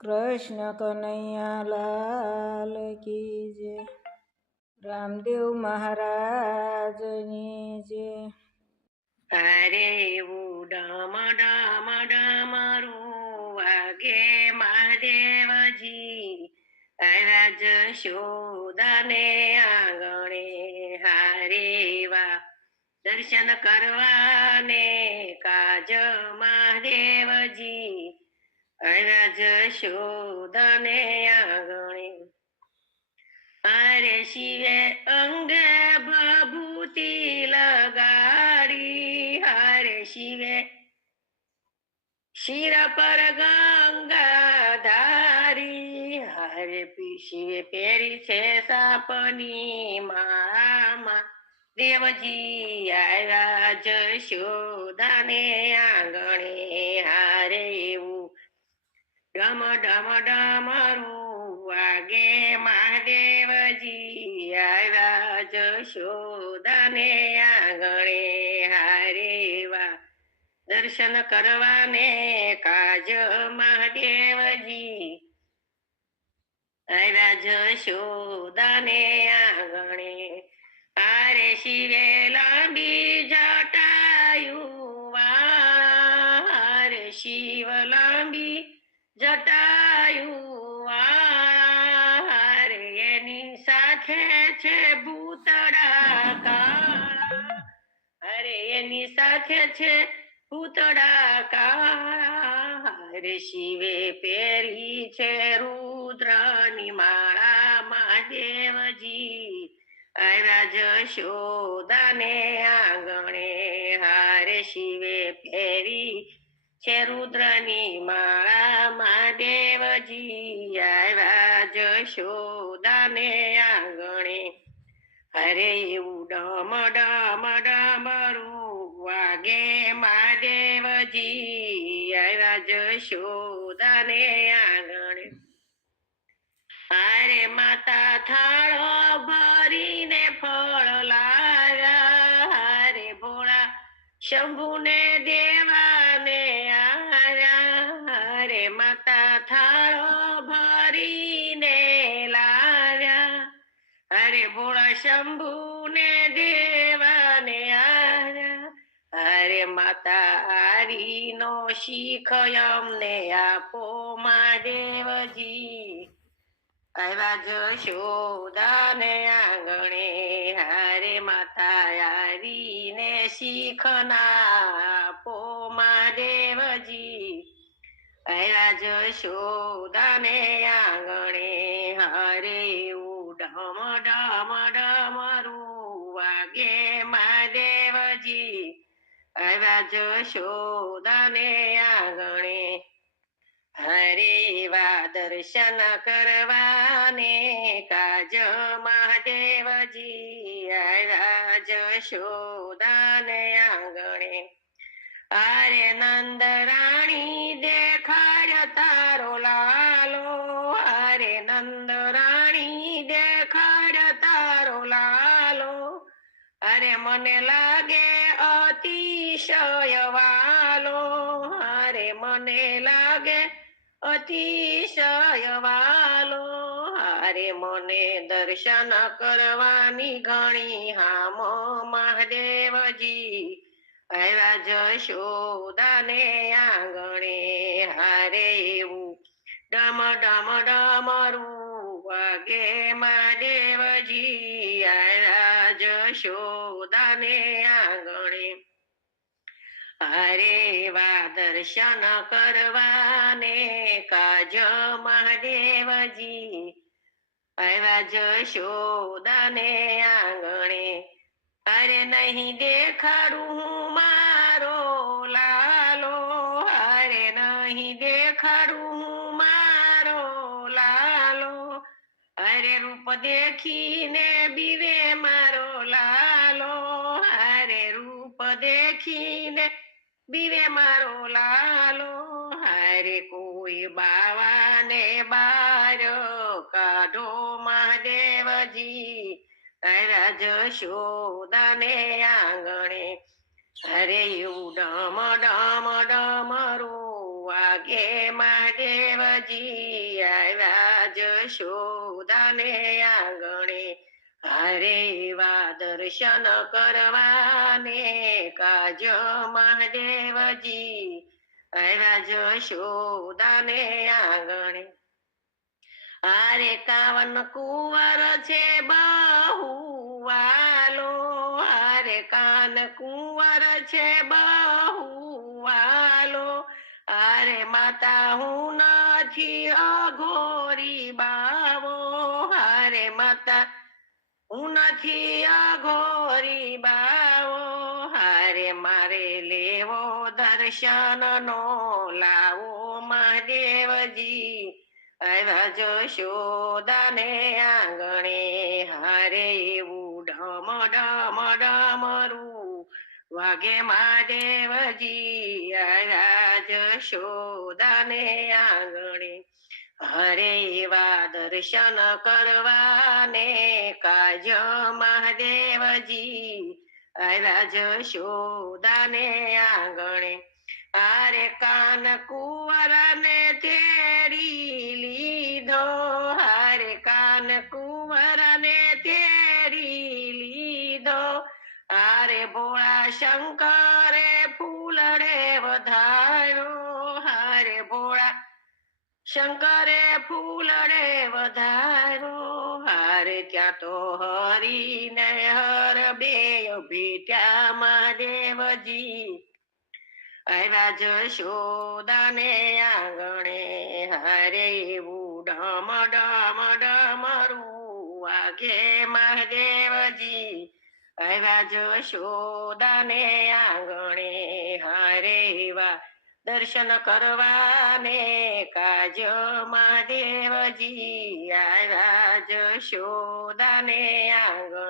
કૃષ્ણ કનૈયા લાલ કી જય. રામદેવ મહારાજની જય. અરે ઉડમ ડમ ડમરું વાગે મહાદેવજી રાજ શોદને આંગણે હારે વા દર્શન કરવાને કાજ મહાદેવજી રાજ શોદને આંગણે અરે શિવે અંગે ભભૂતિ લગાડી હરે શિવે શિર પર ગંગા ધારી હરે શિવે પહેરી છે સાપની માળામાં દેવજી આવ્યા જશોદાને આંગણે હારે એવું ડમ ડમ ડમરું વાગે મહાદેવજી આવ્યા જશોદાને આંગણે હારે વા દર્શન કરવાને કાજ મહાદેવજી આવ્યા જશોદાને આંગણે હારે શિવે લાંબી જટાયું હારે શિવ લાંબી જટાયું હારે એની સાથે છે ભૂતડા કાળા અરે એની સાથે છે ભૂતડા કાળા હરે શિવે પહેરી છે રુદ્રની માળા મહાદેવજી આવ્યા જશોદાને આંગણે હારે શિવે પહેરી છે રુદ્રની માળા મહાદેવજી આવ્યા જશોદાને આંગણે હરે એવું ડમ ડમ ડમરું વાગે મહાદેવજી આવ્યા જશોદાને આંગણે હારે માતા થાળો ભરીને ફળ લાવ્યા હારે ભોળા શંભુને દેવાને આવ્યા હારે માતા થાળો ભરીને લાવ્યા હરે ભોળા શંભુને દેવાને આવ્યા હરે માતા આરીનો શીખ અમને આપો મહાદેવજી આવ્યા જશોદાને આંગણે હારે માતા આરીને શીખ આપો મહાદેવજી આવ્યા જશોદાને આંગણે હારે ડમ ડમ ડમરું વાગે મહાદેવજી આવ્યા જશોદાને આંગણે હરે વા દર્શન કરવાને કાજ મહાદેવજી આવ્યા જશોદાને આંગણે અરે નંદ રાણી દેખાડ તારો લાલો અરે નંદ રાણી દેખાડ તારો લાલો અરે મને લાગે અતિશય વાલો અરે મને લાગે અતિશય વાલો હારે મને દર્શન કરવાની ઘણી હામો મહાદેવજી આવ્યા જશોદાને આંગણે હારે એવું ડમ ડમ ડમરું વાગે મહાદેવજી આવ્યા જશોદાને આંગણે હરે વા દર્શન કરવાને કાજ મહાદેવજી આવ્યા જશોદાને આંગણે અરે નહીં દેખાડું હું મારો લાલો અરે નહીં દેખાડું હું મારો લાલો અરે રૂપ દેખીને બીવે મારો લાલો અરે રૂપ દેખીને બીવે મારો લાલો હારે કોઈ બાવાને બાર કાઢો મહાદેવજી આવ્યા જશોદાને આંગણે હરે એવું ડમ ડમ ડમરું વાગે મહાદેવજી આવ્યા જશોદાને આંગણે હારે એવા દર્શન કરવાને કાજ મહાદેવજી આવ્યા જશોદાને આંગણે હારે કાવન કુંવર છે બહુ વાલો હારે કાન કુંવર છે બહુ વાલો હારે માતા હું નથી અઘોરી બાવો હારે માતા હું નથી અઘોરી બાવો હારે મારે લેવો દર્શન નો લાવો મહાદેવજી આવ્યા જશોદાને આંગણે હારે એવું ડમ ડમ ડમરું વાગે મહાદેવજી આવ્યા જશોદાને આંગણે હરે એવા દર્શન કરવાને કાજ મહાદેવજી આવ્યા જશોદાને આંગણે હારે કાન કુંવરને તેડી લીધો હારે કાન કુંવરને તેડી લીધો હારે ભોળા શંકરે ફૂલડે વધાર્યો હારે ભોળા શંકરે ફૂલડે વધાર્યો હારે ત્યાં તો હરીને હર બે ભેટ્યા મહાદેવજી આવ્યા જશોદાને આંગણે હારે એવું ડમ ડમ ડમરું વાગે મહાદેવજી આવ્યા જશોદાને આંગણે હારે એવા દર્શન કરવાને કાજ મહાદેવજી આવ્યા જશોદાને આંગણે